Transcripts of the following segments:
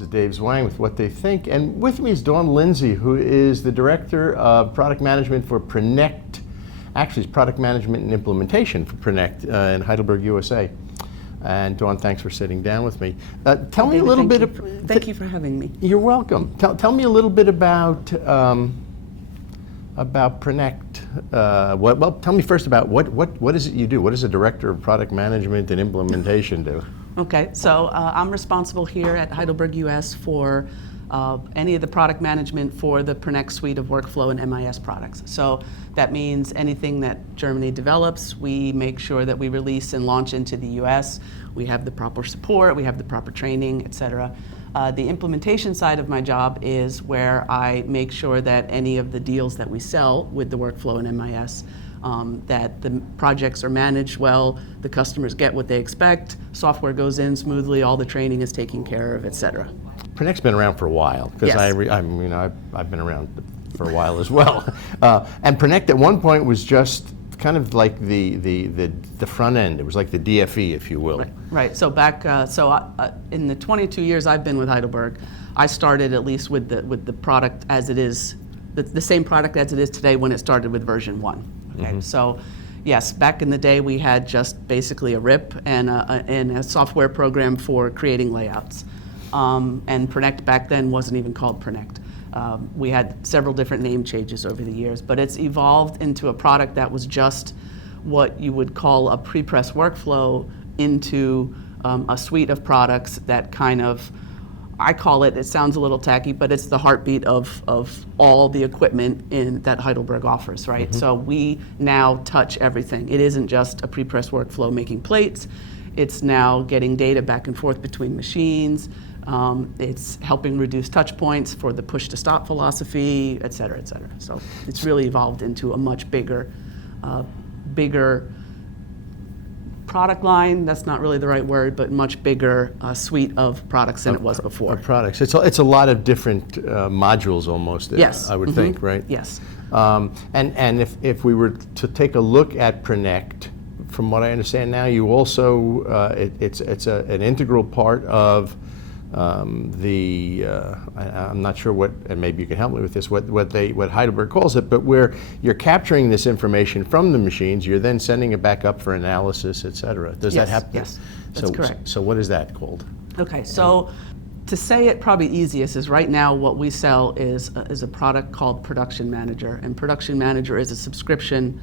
This is Dave Zwang with What They Think, and with me is Dawn Lindsey, who is the Director of Product Management for Prinect. Actually, it's Product Management and Implementation for Prinect in Heidelberg, USA. And Dawn, thanks for sitting down with me. Tell me a little bit. Thank you for having me. You're welcome. Tell me a little bit about Prinect. Well, tell me first about what is it you do? What does a Director of Product Management and Implementation do? Okay, so I'm responsible here at Heidelberg, US for any of the product management for the Prinect suite of workflow and MIS products. So that means anything that Germany develops, we make sure that we release and launch into the US. We have the proper support, we have the proper training, et cetera. The implementation side of my job is where I make sure that any of the deals that we sell with the workflow and MIS, that the projects are managed well, the customers get what they expect, software goes in smoothly, all the training is taken care of, et cetera. Prinect's been around for a while, because Yes. I've been around for a while as well. And Prinect at one point was just kind of like the front end. It was like the DFE, if you will. Right. So back, in the 22 years I've been with Heidelberg, I started at least with the product as it is, the same product as it is today when it started with version 1. Okay. Mm-hmm. So, yes, back in the day we had just basically a RIP and a software program for creating layouts. And Prinect back then wasn't even called Prinect. We had several different name changes over the years, but it's evolved into a product that was just what you would call a pre-press workflow into a suite of products that kind of, I call it sounds a little tacky, but it's the heartbeat of all the equipment that Heidelberg offers, right? Mm-hmm. So we now touch everything. It isn't just a pre-press workflow making plates. It's now getting data back and forth between machines. It's helping reduce touch points for the push to stop philosophy, et cetera, et cetera. So it's really evolved into a much bigger product line. That's not really the right word, but much bigger suite of products than it was before. Products. It's a lot of different modules almost. Yes. I would Mm-hmm. think, right? Yes. And if we were to take a look at Prinect, from what I understand now, you also it's an integral part of I'm not sure what, and maybe you can help me with this, what Heidelberg calls it, but where you're capturing this information from the machines, you're then sending it back up for analysis, et cetera. Does that happen? Yes, that's correct. So what is that called? Okay, so to say it probably easiest is right now what we sell is a product called Production Manager, and Production Manager is a subscription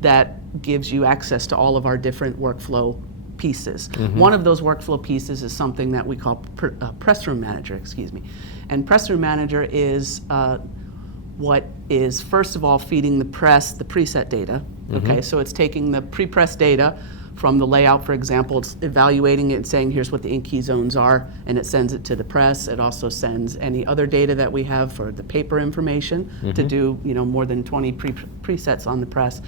that gives you access to all of our different workflow pieces. Mm-hmm. One of those workflow pieces is something that we call Press Room Manager, And Press Room Manager is what is, first of all, feeding the press the preset data. Mm-hmm. Okay, so it's taking the pre-press data from the layout, for example, it's evaluating it and saying, here's what the ink key zones are, and it sends it to the press. It also sends any other data that we have for the paper information mm-hmm. to do, more than 20 presets on the press.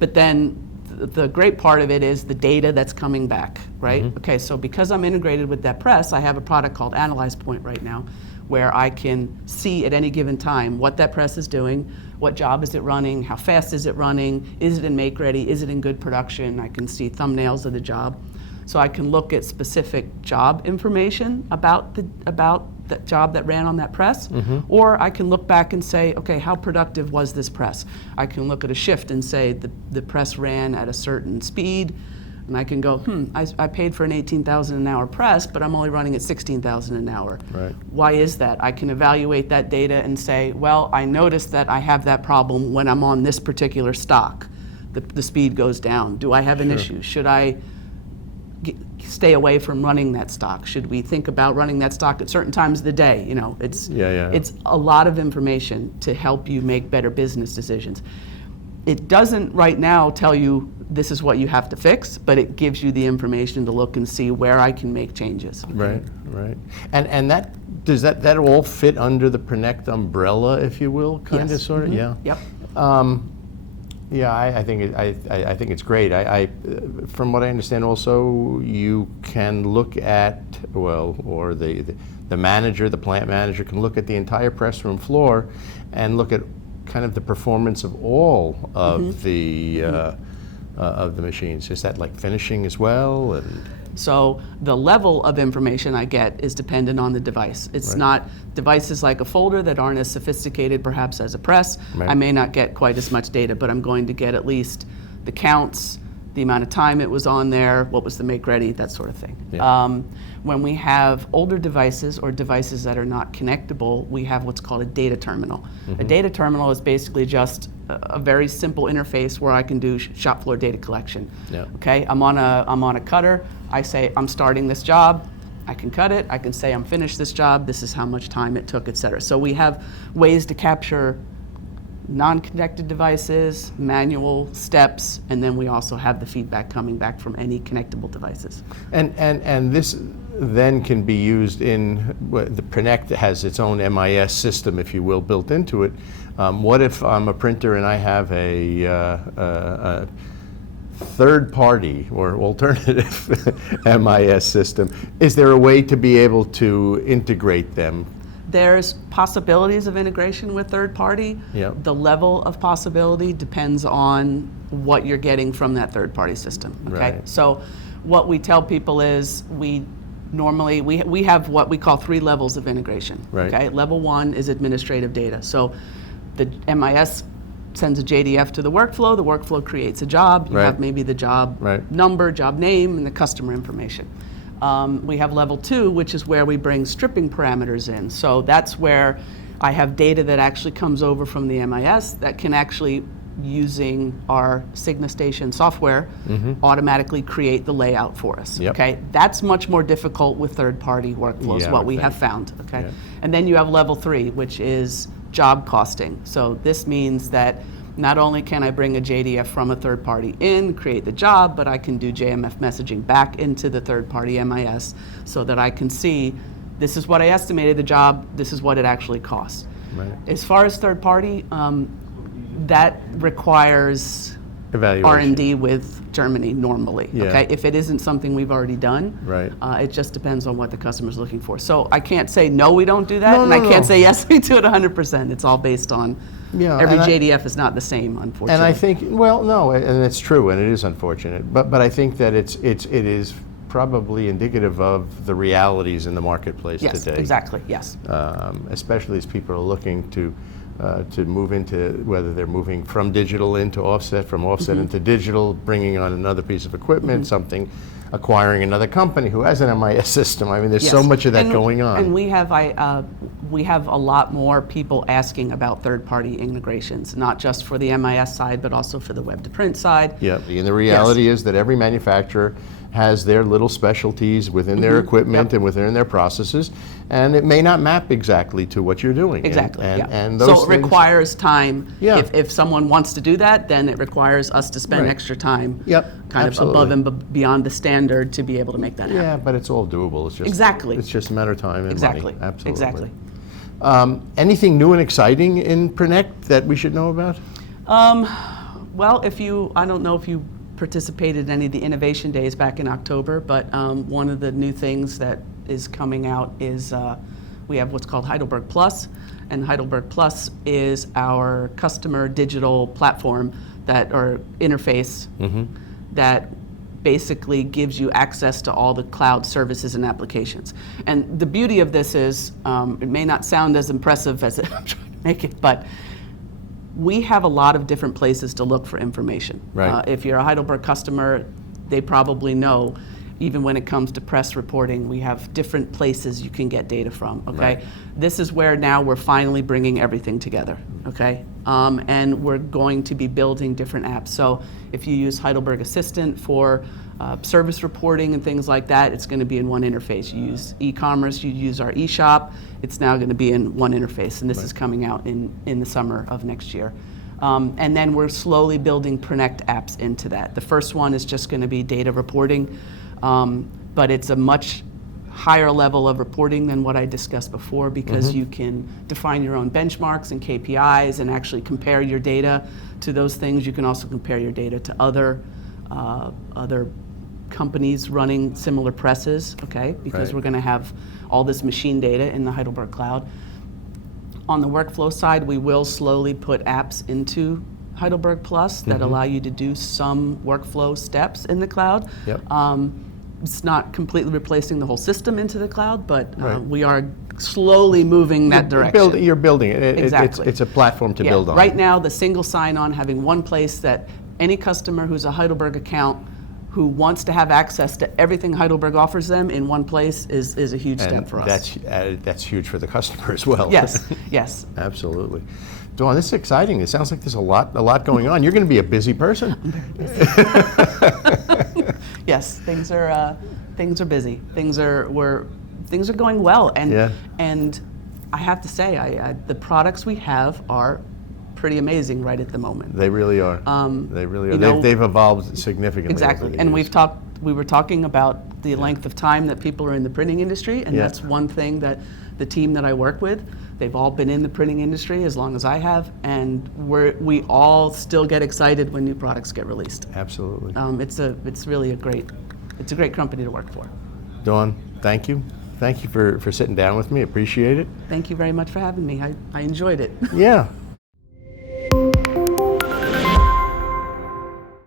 But then the great part of it is the data that's coming back, right? Mm-hmm. Okay, so because I'm integrated with that press, I have a product called Analyze Point right now, where I can see at any given time what that press is doing, what job is it running, how fast is it running, is it in make ready, is it in good production, I can see thumbnails of the job. So I can look at specific job information about the job that ran on that press, mm-hmm. or I can look back and say, okay, how productive was this press? I can look at a shift and say the press ran at a certain speed, and I can go, I paid for an 18,000 an hour press, but I'm only running at 16,000 an hour. Right. Why is that? I can evaluate that data and say, well, I noticed that I have that problem when I'm on this particular stock. The speed goes down. Do I have an issue? Should I stay away from running that stock? Should we think about running that stock at certain times of the day? It's a lot of information to help you make better business decisions. It doesn't right now tell you this is what you have to fix, but it gives you the information to look and see where I can make changes. Okay? Right. And does that all fit under the Prinect umbrella, if you will, kind of, sort of? Mm-hmm. Yeah. Yep. I think it's great. From what I understand, also you can look at the manager, the plant manager, can look at the entire press room floor and look at kind of the performance of all of mm-hmm. the machines. Is that like finishing as well? So the level of information I get is dependent on the device. It's Right. not devices like a folder that aren't as sophisticated perhaps as a press. Right. I may not get quite as much data, but I'm going to get at least the counts, the amount of time it was on there, what was the make ready, that sort of thing. Yeah. When we have older devices or devices that are not connectable, we have what's called a data terminal. A data terminal is basically just a very simple interface where I can do shop floor data collection. Yeah. Okay, I'm on a cutter. I say I'm starting this job. I can cut it. I can say I'm finished this job. This is how much time it took, et cetera. So we have ways to capture non-connected devices, manual steps, and then we also have the feedback coming back from any connectable devices. And this then can be used in, the Prinect has its own MIS system, if you will, built into it. What if I'm a printer and I have a third party or alternative MIS system? Is there a way to be able to integrate them? There's possibilities of integration with third party. Yep. The level of possibility depends on what you're getting from that third party system. Okay. Right. So what we tell people is we have what we call 3 levels of integration. Right. Okay. Level 1 is administrative data. So the MIS sends a JDF to the workflow creates a job, you Right. have maybe the job Right. number, job name, and the customer information. We have level 2, which is where we bring stripping parameters in. So that's where I have data that actually comes over from the MIS that can actually, using our SignaStation software, automatically create the layout for us. Yep. Okay, that's much more difficult with third-party workflows, Yeah, I what would we have think. found. Okay, Yeah. and then you have level 3, which is job costing. So this means that not only can I bring a JDF from a third party in, create the job, but I can do JMF messaging back into the third party MIS so that I can see this is what I estimated the job, this is what it actually costs. Right. As far as third party, that requires Evaluation. R&D with Germany normally. Yeah. Okay, if it isn't something we've already done, Right. It just depends on what the customer's looking for. So I can't say no, we don't do that, No, and no, I can't no. say yes, we do it 100%. It's all based on Yeah, every and JDF is not the same, unfortunately. And I think, well, no, and it's true, and it is unfortunate, but I think that it is probably indicative of the realities in the marketplace yes, today. exactly. Yes. Especially as people are looking to move into, whether they're moving from digital into offset, from offset into digital, bringing on another piece of equipment, something, acquiring another company who has an MIS system. I mean, there's so Yes. much of that And- going on. And we have a lot more people asking about third-party integrations, not just for the MIS side, but also for the web-to-print side. Yeah, and the reality is that every manufacturer has their little specialties within their equipment and within their processes, and it may not map exactly to what you're doing. Exactly. And, yeah. and those so it things, requires time. Yeah. If someone wants to do that, then it requires us to spend Right. extra time. Yep, Kind absolutely. of above and beyond the standard to be able to make that happen. Yeah, but it's all doable. It's just Exactly. It's just a matter of time and Exactly. money. Absolutely. Exactly. Anything new and exciting in Prinect that we should know about? Well, I don't know if you participated in any of the innovation days back in October, but one of the new things that is coming out is we have what's called Heidelberg Plus, and Heidelberg Plus is our customer digital platform or interface that basically gives you access to all the cloud services and applications. And the beauty of this is, it may not sound as impressive as I'm trying to make it, but we have a lot of different places to look for information. Right. If you're a Heidelberg customer, they probably know, even when it comes to press reporting, we have different places you can get data from, okay? Right. This is where now we're finally bringing everything together, okay? And we're going to be building different apps. So if you use Heidelberg Assistant for service reporting and things like that, it's going to be in one interface. You use e-commerce, you use our e-shop, it's now going to be in one interface, and this is coming out in the summer of next year. And then we're slowly building Prinect apps into that. The first one is just going to be data reporting, but it's a much higher level of reporting than what I discussed before, because you can define your own benchmarks and KPIs and actually compare your data to those things. You can also compare your data to other companies running similar presses, okay? Because Right. we're going to have all this machine data in the Heidelberg cloud. On the workflow side, we will slowly put apps into Heidelberg Plus that allow you to do some workflow steps in the cloud. Yep. It's not completely replacing the whole system into the cloud, but Right. we are slowly moving that direction. You're building it. Exactly. It's a platform to build on. Right now, the single sign-on, having one place that any customer who's a Heidelberg account who wants to have access to everything Heidelberg offers them in one place is a huge step for us. That's huge for the customer as well. Yes, yes. Absolutely. Dawn, this is exciting. It sounds like there's a lot going on. You're going to be a busy person. Yes, things are busy. Things are going well, and Yeah. and I have to say, the products we have are pretty amazing right at the moment. They really are. They really are. you know- They've evolved significantly. Exactly, over the and years. we were talking about the length of time that people are in the printing industry, and Yeah. that's one thing that the team that I work with, they've all been in the printing industry as long as I have, and we all still get excited when new products get released. Absolutely. It's really a great company to work for. Dawn, thank you. Thank you for sitting down with me. Appreciate it. Thank you very much for having me. I enjoyed it. Yeah.